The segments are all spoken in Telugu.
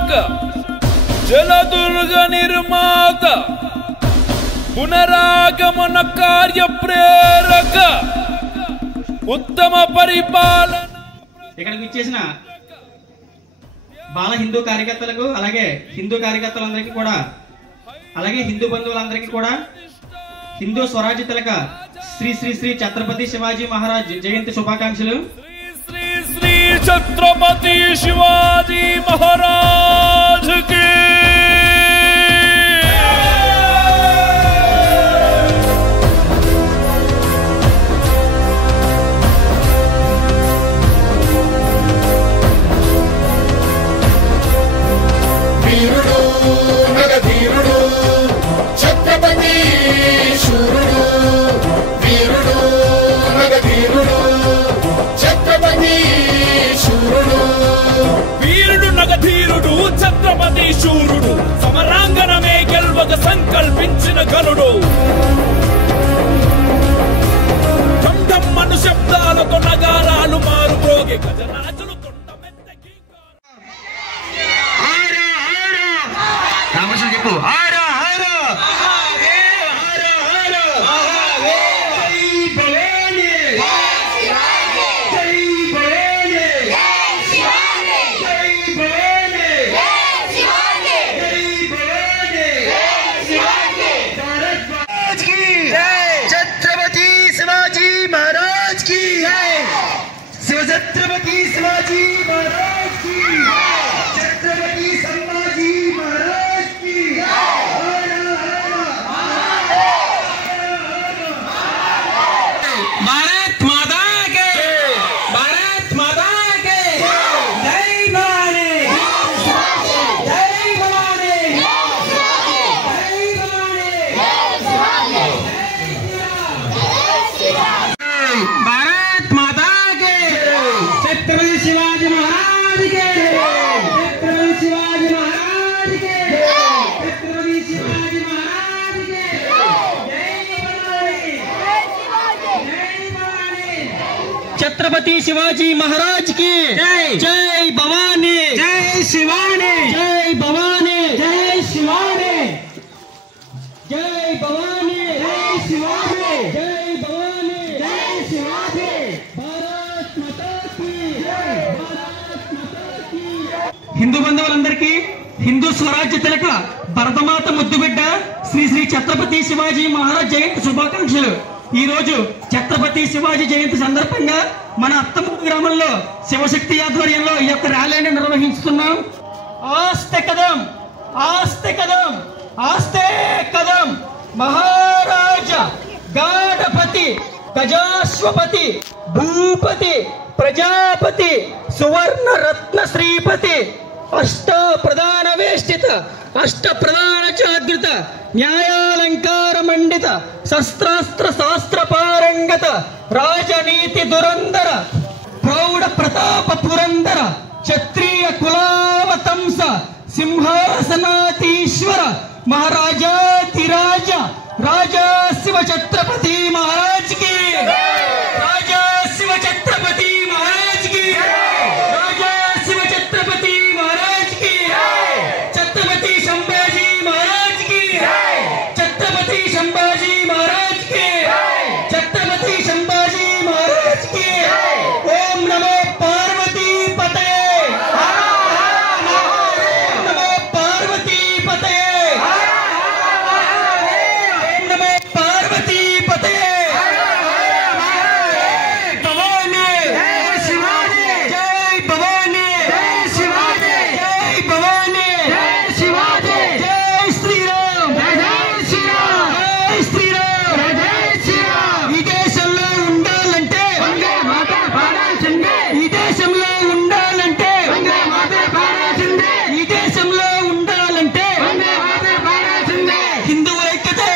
పోషక జలదుర్గ నిర్మాత పునరాగమన కార్య ప్రేరక ఉత్తమ పరిపాలన ఇక్కడికి వచ్చేసిన బాల హిందూ కార్యకర్తలకు అలాగే హిందూ కార్యకర్తలందరికీ కూడా అలాగే హిందూ బంధువులందరికీ కూడా హిందూ స్వరాజ్య తిలక శ్రీ శ్రీ శ్రీ ఛత్రపతి శివాజీ మహారాజ్ జయంతి శుభాకాంక్షలు. శ్రీ శ్రీ ఛత్రపతి శివాజీ మహారాజ్ కి ఛత్రపతి శూరుడు సమరాంగణమే గెల్వక సంకల్పించిన గనుడు ఢంఢమ్మను శబ్దాలతో నగారాలు మారు ప్రోగే గజరాజులు కొండమెత్తకి రామకృష్ణ చెప్పు छत्रपति शिवाजी महाराज की छत्रपति संभाजी महाराज की भारत माता के जय भवानी जय भवानी भारत माता के छत्रपति शिवाजी महाराज के छत्रपति शिवाजी महाराज के छत्रपति शिवाजी महाराज के जय भवानी छत्रपति शिवाजी महाराज की जय भवानी जय शिवानी जय भवानी जय शिवानी जय भवानी जय शिवानी जय भवानी जय शिवाजी भारत माता की भारत माता की హిందూ బంధువులందరికీ హిందూ స్వరాజ్య తిలక భరతమాత ముద్దుబిడ్డ శ్రీ శ్రీ ఛత్రపతి శివాజీ మహారాజ్ జయంతి శుభాకాంక్షలు. ఈ రోజు ఛత్రపతి శివాజీ జయంతి సందర్భంగా మన అత్తమూరు గ్రామంలో శివశక్తి ఆధ్వర్యంలో ఈ యొక్క ర్యాలీని నిర్వహిస్తున్నాం. ఆస్తే కదం ఆస్తే కదం ఆస్తే కదం మహారాజా గాఢపతి గజాశ్వపతి భూపతి ప్రజాపతి సువర్ణ రత్న శ్రీపతి అష్ట ప్రధాన వేష్టిత అష్ట ప్రధాన చాగ్రిత న్యాయాలంకార మండిత శస్త్రాస్త్ర శాస్త్ర పారంగత రాజనీతి దురందర ప్రౌఢ ప్రతాప పురందర క్షత్రియ కులావతంస సింహాసనాధీశ్వర మహారాజాధిరాజ రాజా శివ ఛత్రపతి మహారాజ్ కి రాజా శివ ఛత్రపతి మహారాజ్ కి రాజా శివ ఛత్రపతి మహారాజ్ కి ఛత్రపతి సంభాజీ మహారాజ్ కి ఛత్రపతి సంభాజీ మహారాజ్ కి ఛత్రపతి సంభాజీ మహారాజ్ కి ఓం నమో పార్వతీ పతయే ఓం నమో పార్వతీ పతయే ఓం నమో పార్వతీ పతయే భవానీ జై శివాజీ జై భవానీ జై శివాజీ జై భవానీ జై శివాజీ జై శ్రీరామ్ జై శ్రీరామ్ జై శ్రీరామ్ జై శ్రీరామ్ ఈ దేశంలో ఉండాలంటే వందే మాతరం పాడాల్సిందే ఈ దేశంలో ఉండాలంటే వందే మాతరం పాడాల్సిందే ఈ దేశంలో ఉండాలంటే వందే మాతరం పాడాల్సిందే హిందువుల ఐక్యతే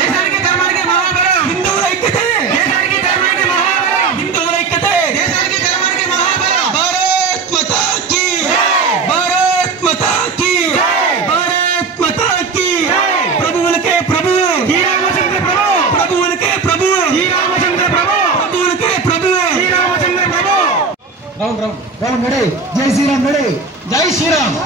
దేశానికి ధర్మానికి మహాబలం హిందువుల ఐక్యతే దేశానికి ధర్మానికి మహాబలం హిందువుల ఐక్యతే దేశానికి ధర్మానికి మహాబలం భారత్ మాతా కీ భారత్ మాతా కీ భారత్ మాతా కీ ప్రభువులకే ప్రభు శ్రీరామచంద్ర ప్రభు ప్రభువులకే ప్రభు శ్రీరామచంద్ర ప్రభు ప్రభువులకే ప్రభు శ్రీరామచంద్ర ప్రభు రామ్ రామ్ రామ్ రెడీ జై శ్రీరామ్ రెడీ జై శ్రీరామ్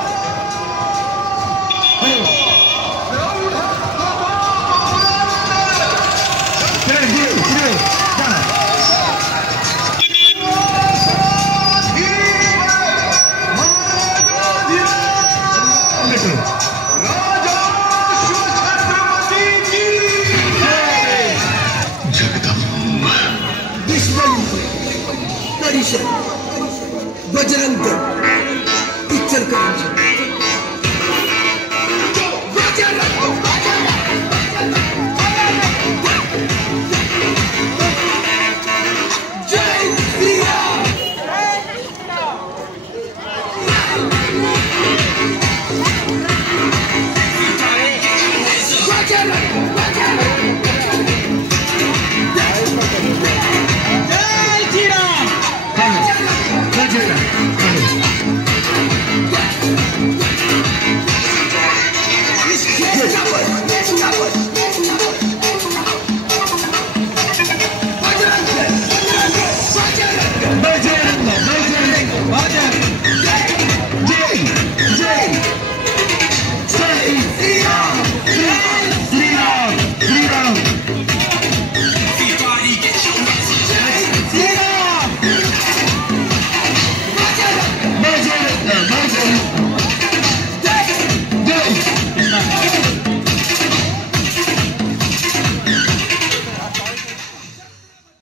परिषद बजरंग दल इचलकरंजी।